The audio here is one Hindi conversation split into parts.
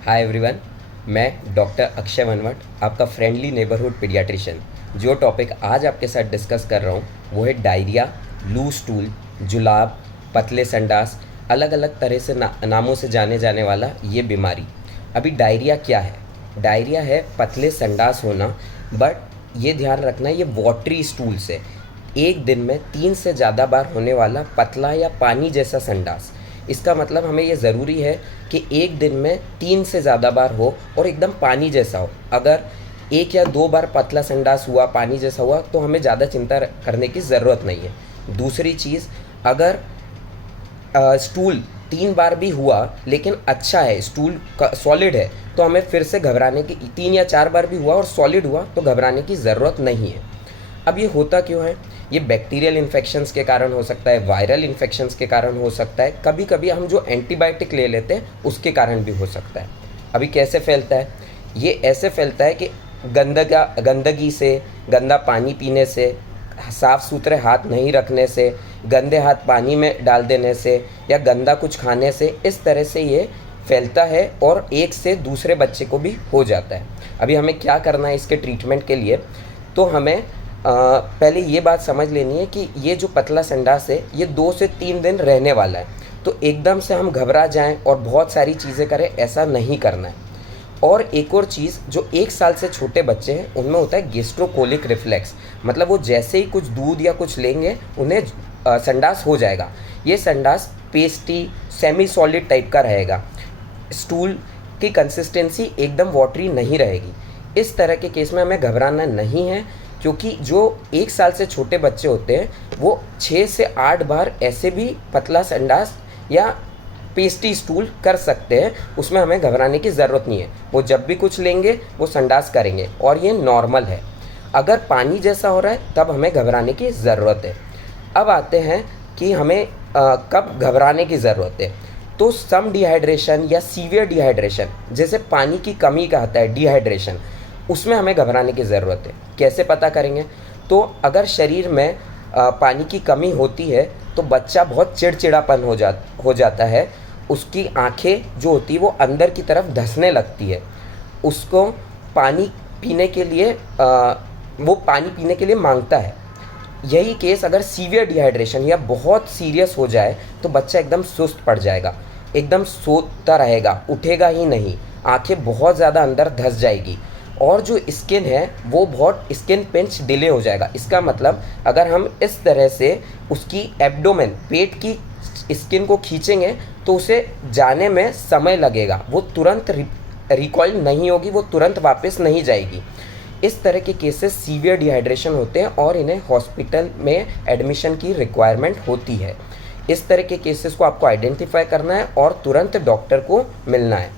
हाय एवरीवन, मैं डॉक्टर अक्षय वनवट, आपका फ्रेंडली नेबरहुड पीडियाट्रिशियन। जो टॉपिक आज आपके साथ डिस्कस कर रहा हूँ वो है डायरिया, लूज स्टूल, जुलाब, पतले संडास, अलग अलग तरह से नामों से जाने जाने वाला ये बीमारी। अभी डायरिया क्या है? डायरिया है पतले संडास होना, बट ये ध्यान रखना ये वाटरी स्टूल से एक दिन में 3 से ज़्यादा बार होने वाला पतला या पानी जैसा संडास। इसका मतलब हमें ये ज़रूरी है कि एक दिन में 3 से ज़्यादा बार हो और एकदम पानी जैसा हो। अगर 1 या 2 बार पतला संडास हुआ, पानी जैसा हुआ, तो हमें ज़्यादा चिंता करने की ज़रूरत नहीं है। दूसरी चीज़, अगर स्टूल 3 बार भी हुआ लेकिन अच्छा है, स्टूल सॉलिड है, तो हमें फिर से घबराने की 3 या 4 बार भी हुआ और सॉलिड हुआ तो घबराने की ज़रूरत नहीं है। अब ये होता क्यों है? ये बैक्टीरियल इन्फेक्शंस के कारण हो सकता है, वायरल इन्फेक्शंस के कारण हो सकता है, कभी कभी हम जो एंटीबायोटिक ले लेते हैं उसके कारण भी हो सकता है। अभी कैसे फैलता है? ये ऐसे फैलता है कि गंदगी से, गंदा पानी पीने से, साफ़ सुथरे हाथ नहीं रखने से, गंदे हाथ पानी में डाल देने से या गंदा कुछ खाने से, इस तरह से ये फैलता है और एक से दूसरे बच्चे को भी हो जाता है। अभी हमें क्या करना है इसके ट्रीटमेंट के लिए? तो हमें पहले ये बात समझ लेनी है कि ये जो पतला संडास है ये 2 से 3 दिन रहने वाला है, तो एकदम से हम घबरा जाएं और बहुत सारी चीज़ें करें, ऐसा नहीं करना है। और एक और चीज़, जो 1 साल से छोटे बच्चे हैं उनमें होता है गैस्ट्रोकोलिक रिफ्लेक्स, मतलब वो जैसे ही कुछ दूध या कुछ लेंगे उन्हें संडास हो जाएगा। ये संडास पेस्टी, सेमी सॉलिड टाइप का रहेगा, स्टूल की कंसिस्टेंसी एकदम वाटरी नहीं रहेगी। इस तरह के केस में हमें घबराना नहीं है, क्योंकि जो 1 साल से छोटे बच्चे होते हैं वो 6 से 8 बार ऐसे भी पतला संडास या पेस्टी स्टूल कर सकते हैं, उसमें हमें घबराने की ज़रूरत नहीं है। वो जब भी कुछ लेंगे वो संडास करेंगे और ये नॉर्मल है। अगर पानी जैसा हो रहा है तब हमें घबराने की ज़रूरत है। अब आते हैं कि हमें कब घबराने की ज़रूरत है। तो सम डिहाइड्रेशन या सीवियर डिहाइड्रेशन, जैसे पानी की कमी कहता है डिहाइड्रेशन, उसमें हमें घबराने की ज़रूरत है। कैसे पता करेंगे? तो अगर शरीर में पानी की कमी होती है तो बच्चा बहुत चिड़चिड़ापन हो जाता है, उसकी आंखें जो होती है वो अंदर की तरफ धंसने लगती है, उसको पानी पीने के लिए वो पानी पीने के लिए मांगता है। यही केस अगर सीवियर डिहाइड्रेशन या बहुत सीरियस हो जाए तो बच्चा एकदम सुस्त पड़ जाएगा, एकदम सोता रहेगा, उठेगा ही नहीं, आंखें बहुत ज़्यादा अंदर धंस जाएगी और जो स्किन है वो बहुत स्किन पिंच डिले हो जाएगा। इसका मतलब अगर हम इस तरह से उसकी एब्डोमेन, पेट की स्किन को खींचेंगे तो उसे जाने में समय लगेगा, वो तुरंत रिकॉइल नहीं होगी, वो तुरंत वापस नहीं जाएगी। इस तरह के केसेस सीवियर डिहाइड्रेशन होते हैं और इन्हें हॉस्पिटल में एडमिशन की रिक्वायरमेंट होती है। इस तरह के केसेस को आपको आइडेंटिफाई करना है और तुरंत डॉक्टर को मिलना है।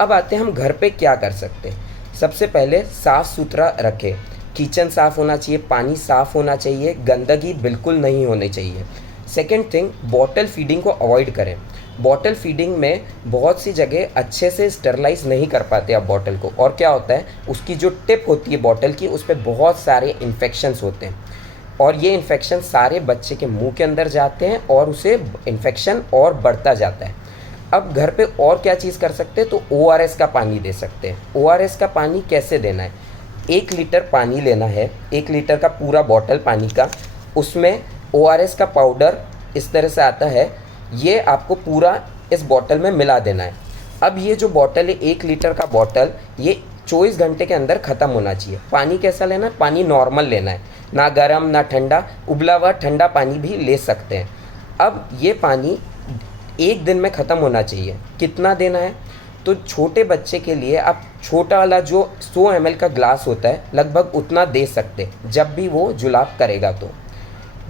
अब आते हैं हम घर पे क्या कर सकते हैं। सबसे पहले साफ़ सुथरा रखें, किचन साफ़ होना चाहिए, पानी साफ़ होना चाहिए, गंदगी बिल्कुल नहीं होनी चाहिए। सेकेंड थिंग, बॉटल फीडिंग को अवॉइड करें। बॉटल फीडिंग में बहुत सी जगह अच्छे से स्टरलाइज नहीं कर पाते आप बॉटल को, और क्या होता है उसकी जो टिप होती है बॉटल की, उस पर बहुत सारे इन्फेक्शंस होते हैं और ये इन्फेक्शन सारे बच्चे के मुंह के अंदर जाते हैं और उसे इन्फेक्शन और बढ़ता जाता है। अब घर पे और क्या चीज़ कर सकते हैं? तो ORS का पानी दे सकते हैं। ORS का पानी कैसे देना है? 1 लीटर पानी लेना है, 1 लीटर का पूरा बॉटल पानी का, उसमें ORS का पाउडर इस तरह से आता है, ये आपको पूरा इस बॉटल में मिला देना है। अब ये जो बॉटल है 1 लीटर का बॉटल, ये 24 घंटे के अंदर ख़त्म होना चाहिए। पानी कैसा लेना है? पानी नॉर्मल लेना है, ना गर्म ना ठंडा, उबला हुआ ठंडा पानी भी ले सकते हैं। अब ये पानी 1 दिन में ख़त्म होना चाहिए। कितना देना है? तो छोटे बच्चे के लिए आप छोटा वाला जो 100 ml का ग्लास होता है लगभग उतना दे सकते, जब भी वो जुलाब करेगा। तो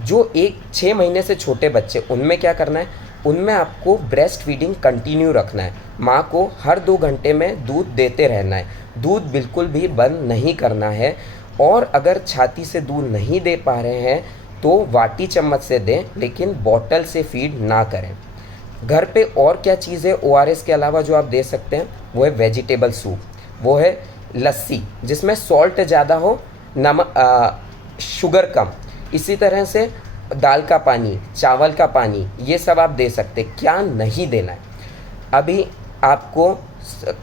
जो 6 महीने से छोटे बच्चे, उनमें क्या करना है? उनमें आपको ब्रेस्ट फीडिंग कंटिन्यू रखना है। माँ को हर 2 घंटे में दूध देते रहना है, दूध बिल्कुल भी बंद नहीं करना है। और अगर छाती से दूध नहीं दे पा रहे हैं तो वाटी चम्मच से दें, लेकिन बॉटल से फीड ना करें। घर पे और क्या चीज़ है ORS के अलावा जो आप दे सकते हैं? वो है वेजिटेबल सूप, वो है लस्सी जिसमें सॉल्ट ज़्यादा हो, शुगर कम, इसी तरह से दाल का पानी, चावल का पानी, ये सब आप दे सकते। क्या नहीं देना है? अभी आपको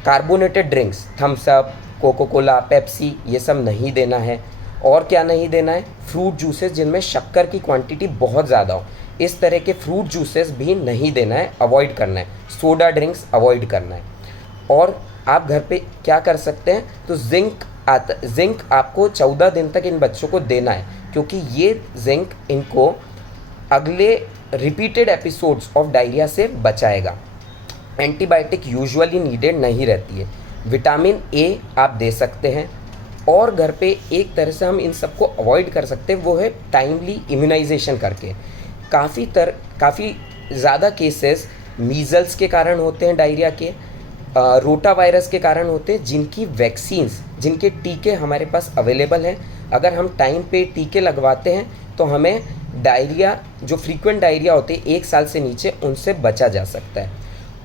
carbonated drinks, Thums Up, Coca Cola, Pepsi, ये सब नहीं देना है। और क्या नहीं देना है? फ्रूट जूसेस जिनमें शक्कर की क्वांटिटी बहुत ज़्यादा हो, इस तरह के फ्रूट जूसेस भी नहीं देना है, अवॉइड करना है। सोडा ड्रिंक्स अवॉइड करना है। और आप घर पे क्या कर सकते हैं, तो जिंक आपको 14 दिन तक इन बच्चों को देना है, क्योंकि ये जिंक इनको अगले रिपीटेड एपिसोड्स ऑफ डायरिया से बचाएगा। एंटीबायोटिक यूजुअली नीडेड नहीं रहती है। विटामिन ए आप दे सकते हैं। और घर पे एक तरह से हम इन सबको अवॉइड कर सकते हैं, वो है टाइमली इम्यूनाइजेशन करके। काफ़ी ज़्यादा केसेस मीज़ल्स के कारण होते हैं, डायरिया के, रोटा वायरस के कारण होते हैं, जिनकी वैक्सीन्स, जिनके टीके हमारे पास अवेलेबल हैं। अगर हम टाइम पे टीके लगवाते हैं तो हमें डायरिया, जो फ्रीक्वेंट डायरिया होते हैं 1 साल से नीचे, उनसे बचा जा सकता है।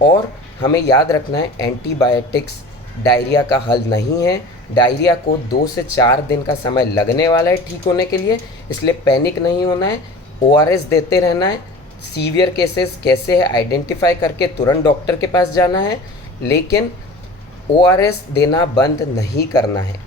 और हमें याद रखना है, एंटीबायोटिक्स डायरिया का हल नहीं है। डायरिया को 2 से 4 दिन का समय लगने वाला है ठीक होने के लिए, इसलिए पैनिक नहीं होना है। ORS देते रहना है। सीवियर केसेस कैसे है आइडेंटिफाई करके तुरंत डॉक्टर के पास जाना है, लेकिन ORS देना बंद नहीं करना है।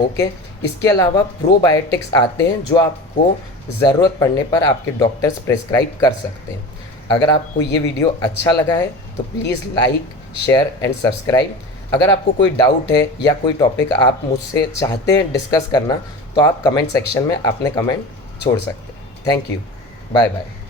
ओके। इसके अलावा प्रोबायोटिक्स आते हैं जो आपको ज़रूरत पड़ने पर आपके डॉक्टर्स प्रिस्क्राइब कर सकते हैं। अगर आपको ये वीडियो अच्छा लगा है तो please like, share and subscribe. अगर आपको कोई डाउट है या कोई टॉपिक आप मुझसे चाहते हैं डिस्कस करना, तो आप कमेंट सेक्शन में अपने कमेंट छोड़ सकते हैं। Thank you. Bye bye.